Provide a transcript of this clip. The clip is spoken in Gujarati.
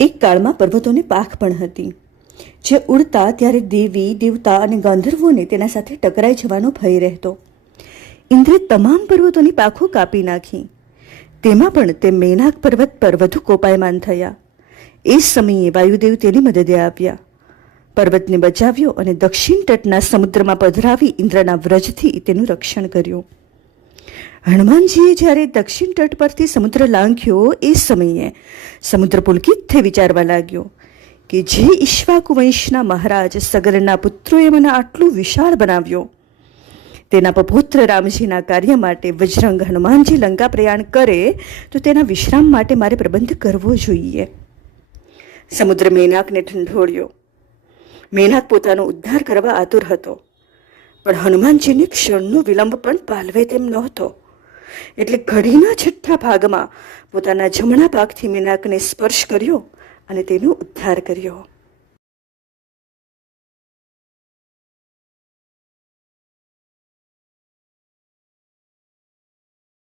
એક કાળમાં પર્વતોની પાંખ પણ હતી, જે ઉડતા ત્યારે દેવી દેવતા અને ગાંધર્વોને તેના સાથે ટકરાઈ જવાનો ભય રહેતો. ઇન્દ્રે તમામ પર્વતોની પાંખો કાપી નાખી. તેમાં પણ તે મેનાક પર્વત પર વધુ કોપાયમાન થયા. એ સમયે વાયુદેવ તેની મદદે આવ્યા, પર્વતને બચાવ્યો અને દક્ષિણ તટના સમુદ્રમાં પધરાવી ઇન્દ્રના વ્રજથી તેનું રક્ષણ કર્યું. હનુમાનજીએ જ્યારે દક્ષિણ તટ પરથી સમુદ્ર લાંઘ્યો એ સમયે સમુદ્ર પુલકિત થઈ વિચારવા લાગ્યો કે જે ઈક્ષ્વાકુ વંશના મહારાજ સગરના પુત્રોએ મને આટલું વિશાળ બનાવ્યો, તેના પપુત્ર રામજીના કાર્ય માટે વજરંગ હનુમાનજી લંકા પ્રયાણ કરે તો તેના વિશ્રામ માટે મારે પ્રબંધ કરવો જોઈએ. સમુદ્ર મેનાકને ઢંઢોળ્યો. મેનાક પોતાનો ઉદ્ધાર કરવા આતુર હતો, પણ હનુમાનજીને ક્ષણનો વિલંબ પણ પાલવે તેમ નહોતો. એટલે ઘડીના છઠ્ઠા ભાગમાં પોતાના જમણા ભાગથી મેનાકને સ્પર્શ કર્યો અને તેનો ઉદ્ધાર કર્યો.